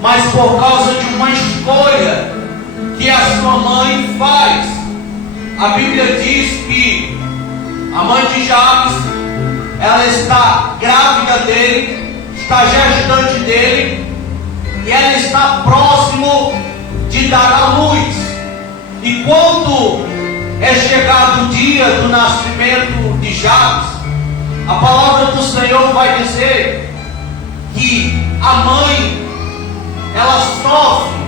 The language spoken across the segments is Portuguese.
mas por causa de uma escolha que a sua mãe faz. A Bíblia diz que a mãe de Jabes, ela está grávida dele, está gestante dele, e ela está próximo de dar à luz. E quando é chegado o dia do nascimento de Jabes, a palavra do Senhor vai dizer que a mãe, ela sofre,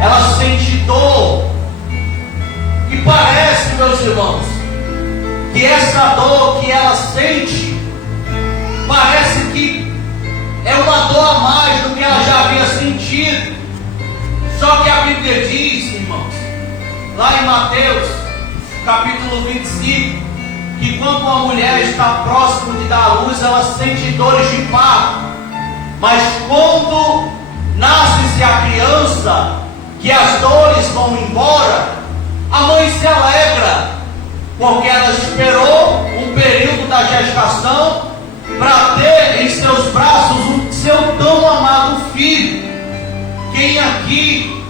ela sente dor. E parece, meus irmãos, que essa dor que ela sente, parece que é uma dor a mais do que ela já havia sentido. Só que a Bíblia diz, irmãos, lá em Mateus, capítulo 25, que quando uma mulher está próxima de dar à luz, ela sente dores de parto. Mas quando nasce-se a criança, que as dores vão embora, a mãe se alegra, porque ela esperou um período da gestação para ter em seus braços o seu tão amado filho. Quem aqui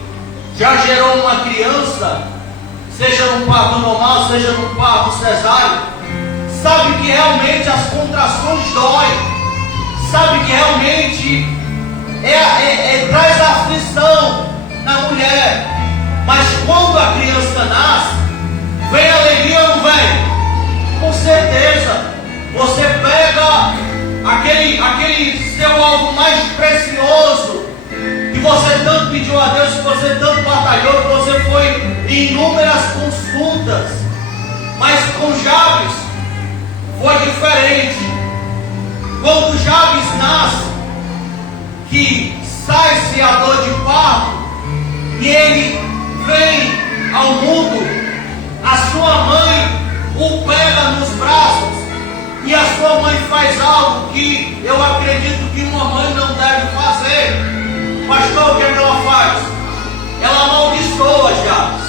já gerou uma criança, seja no parto normal, seja no parto cesáreo, sabe que realmente as contrações doem, sabe que realmente traz aflição na mulher. Mas quando a criança nasce, vem alegria ou não vem? Com certeza. Você pega aquele seu algo mais precioso, que você tanto pediu a Deus, que você tanto batalhou, que você foi em inúmeras consultas. Mas com Jabes foi diferente. Quando Jabes nasce, que sai-se a dor de parto, e ele vem ao mundo, a sua mãe o pega nos braços, e a sua mãe faz algo que eu acredito que uma mãe não deve fazer. Pastor, o que ela faz? Ela amaldiçoa Jabes.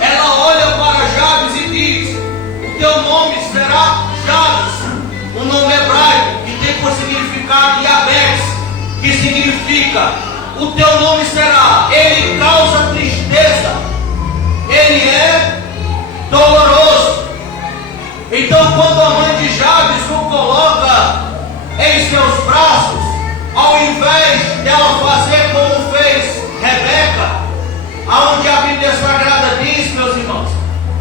Ela olha para Jabes e diz: o teu nome será Jabes, um nome hebraico que tem por significado Yabes, que significa: o teu nome será, ele causa tristeza, ele é doloroso. Então, quando a mãe de Jabes o coloca em seus braços, ao invés dela fazer como fez Rebeca, aonde a Bíblia Sagrada diz, meus irmãos,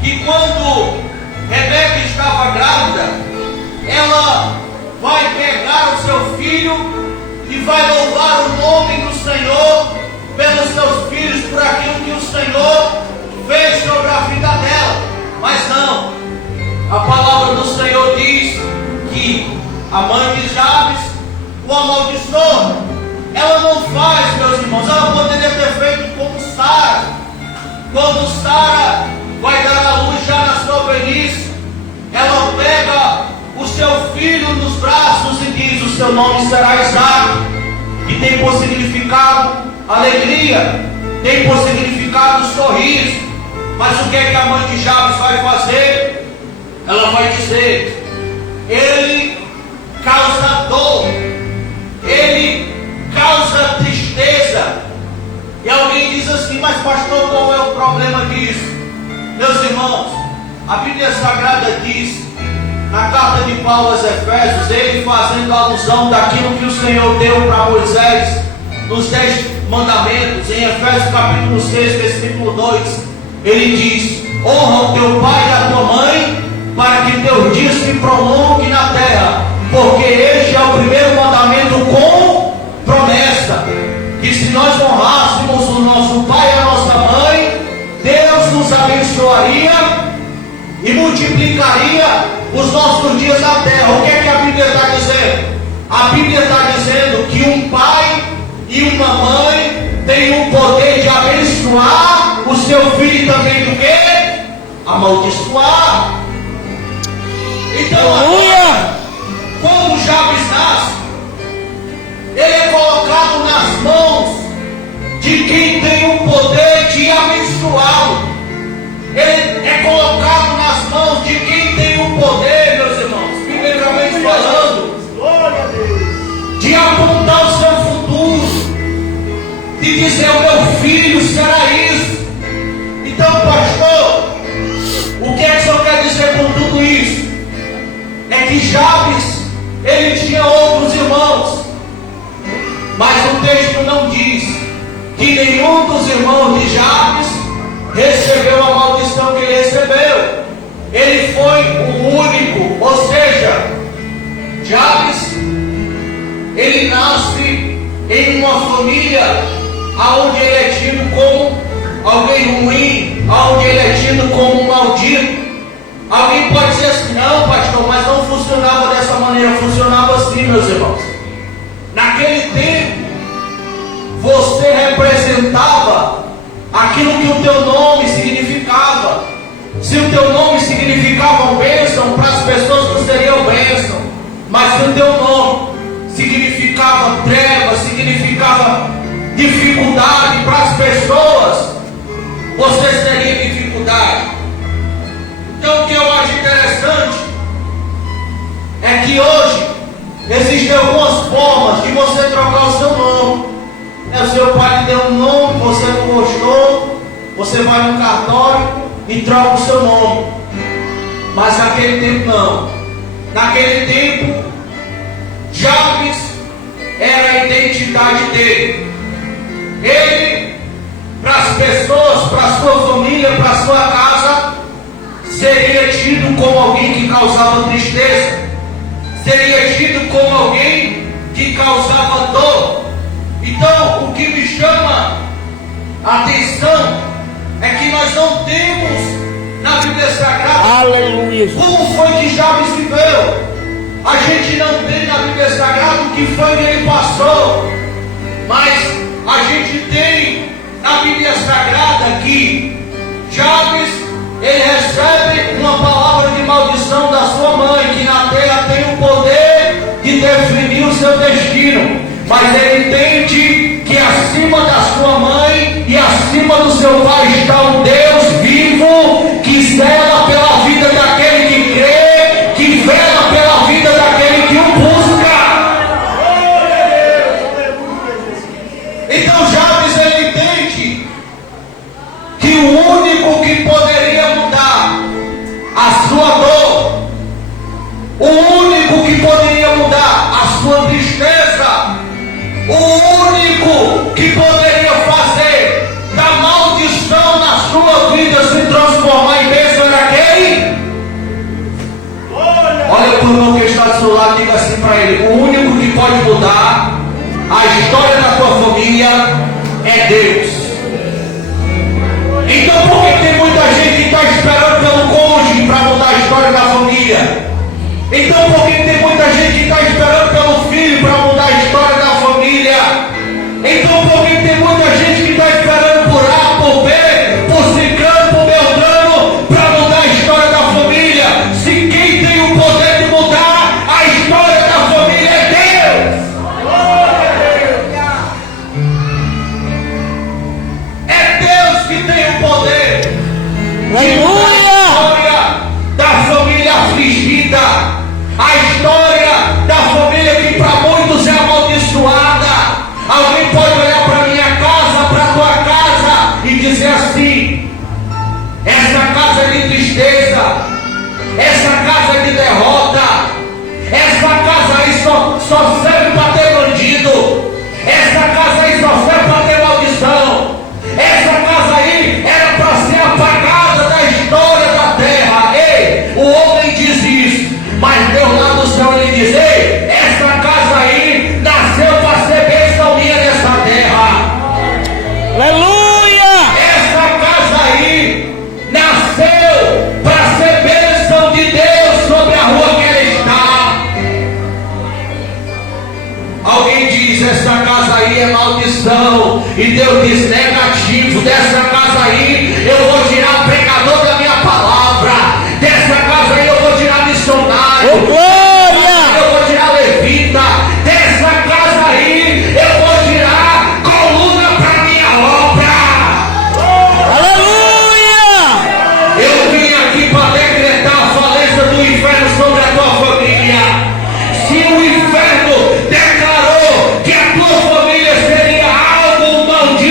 que quando Rebeca estava grávida, ela vai pegar o seu filho e vai louvar o nome do Senhor pelos seus filhos, por aquilo que o Senhor fez sobre a vida dela. Mas não, a palavra do Senhor diz que a mãe de Jabes o amaldiçoa. Ela não faz, meus irmãos, ela poderia ter feito como Sara. Quando Sara vai dar a luz já na sua velhice, ela pega o seu filho nos braços e diz: o seu nome será Isaac, que tem por significado alegria, tem por significado sorriso. Mas o que é que a mãe de Jabes vai fazer? Ela vai dizer: ele causa dor, ele causa tristeza. E alguém diz assim: mas pastor, qual é o problema disso? Meus irmãos, a Bíblia Sagrada diz, na carta de Paulo aos Efésios, ele fazendo alusão daquilo que o Senhor deu para Moisés nos 10 mandamentos, em Efésios capítulo 6, versículo 2, ele diz: honra o teu pai e a tua mãe, para que teus dias se prolonguem na terra, porque este é o primeiro mandamento com promessa, que se nós honrássemos o nosso pai e a nossa mãe, Deus nos abençoaria e multiplicaria os nossos dias na terra. O que é que a Bíblia está dizendo? A Bíblia está dizendo que um pai e uma mãe têm o poder de abençoar o seu filho e também do quê? Amaldiçoar. Então agora, quando Jabes nasce, ele é colocado nas mãos de quem tem o poder de abençoá-lo. Ele é colocado nas mãos de quem tem o poder, meus irmãos, primeiramente falando, de apontar o seu futuro, e dizer: o meu filho será isso. Então, pastor, o que é que o senhor quer dizer com tudo isso? É que Jabes, ele tinha outros irmãos, mas o texto não diz que nenhum dos irmãos de Jabes recebeu a maldição que ele recebeu. Ele foi o único, ou seja, Jabes, ele nasce em uma família onde ele é tido como alguém ruim, onde ele é tido como um maldito. Alguém pode dizer assim: não, pastor, mas não funcionava dessa maneira. Funcionava assim, meus irmãos. Naquele tempo, você representava aquilo que o teu nome significava. Se o teu nome significava bênção, para as pessoas não seria bênção. Mas se o teu nome significava treva, significava dificuldade para as pessoas, você seria dificuldade. Então, o que eu acho interessante é que hoje existem algumas formas de você trocar o seu nome. O seu pai lhe deu um nome, você não gostou, você vai no cartório e troca o seu nome. Mas naquele tempo não. Naquele tempo, Jabes era a identidade dele. Ele, para as pessoas, para a sua família, para a sua casa, seria tido como alguém que causava tristeza, seria tido como alguém que causava dor. Então, o que me chama a atenção é que nós não temos na Bíblia Sagrada, aleluia, como foi que Jabes viveu. A gente não tem na Bíblia Sagrada o que foi que ele passou, mas a gente tem na Bíblia Sagrada que Jabes, ele recebe uma palavra de maldição da sua mãe, que na terra tem o poder de definir o seu destino, mas ele entende que acima da sua mãe e acima do seu pai está um Deus vivo, que zela pela vida daquele que crê, que vela pela vida daquele que o busca. Então Jabes, ele entende que o único que poderia mudar a sua dor, o único que poderia mudar a sua tristeza, o único que poderia fazer da maldição na sua vida se transformar em bênção era quem? Olha para o irmão que está do seu lado e diga assim para ele: o único que pode mudar a história da tua família é Deus. Então, por que tem muita gente que está esperando pelo cônjuge para mudar a história da família? Então, por que tem muita gente que está esperando pelo filho para mudar a história da família? Então, por que tem muita gente que está esperando por A, por B, por Ciclano, por Beltrano para mudar a história da família? Se quem tem o poder de mudar a história da família é Deus. É Deus que tem o poder. Aleluia! A história da família afligida, a história da família que para muitos é amaldiçoada. Alguém pode olhar para minha casa, para a tua casa e dizer assim: essa casa é de tristeza, essa casa é de derrota, essa casa aí só serve para ter bandido, essa casa aí só serve para ter maldição, essa casa aí era para ser apagada da história da terra. Ei, o homem diz isso, mas Deus lá do céu ele diz: ei, essa casa aí nasceu para ser bênção minha nessa terra. Aleluia! Essa casa aí nasceu para ser bênção de Deus sobre a rua que ela está. Alguém diz: essa casa aí é maldição, e Deus diz: negativo. Dessa casa aí eu vou tirar pregador da minha palavra, dessa casa aí eu vou tirar missionário, eu vou tirar levita, dessa casa aí eu vou tirar coluna para minha obra. Aleluia! Eu vim aqui para decretar a falência do inferno sobre a tua família. Se o inferno declarou que a tua família seria algo maldito,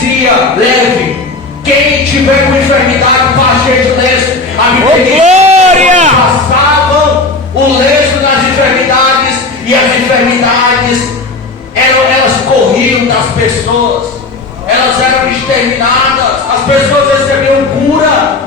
dizia: leve, quem tiver com enfermidade, passe esse lenço. A Bíblia diz glória! que passavam o lenço nas enfermidades, e as enfermidades elas corriam das pessoas, elas eram exterminadas, as pessoas recebiam cura.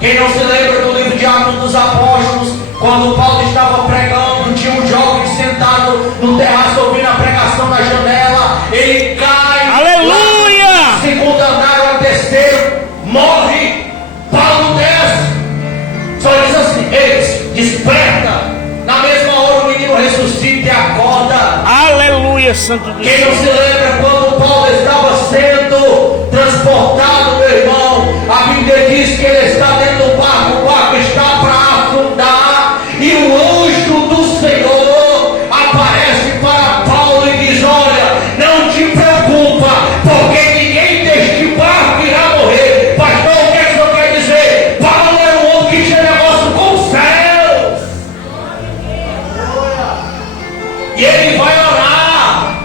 Quem não se lembra do livro de Atos dos Apóstolos, quando Paulo estava pregando, tinha um jovem sentado no terraço ouvindo a pregação na janela, ele cai, Aleluia! lá, segundo andar ou terceiro, morre. Paulo desce, só diz assim: eles, desperta. Na mesma hora o menino ressuscita e acorda. Aleluia, Santo Deus. Quem não se lembra quando Paulo estava sendo transportado, meu irmão? A Bíblia diz que ele está dentro do barco, o barco está para afundar, e o anjo do Senhor aparece para Paulo e diz: olha, não te preocupa, porque ninguém deste barco irá morrer. Pastor, o que é que o senhor quer dizer? Paulo é um homem que tinha negócio com os céus, e ele vai orar.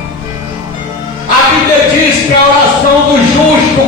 A Bíblia diz que a oração do justo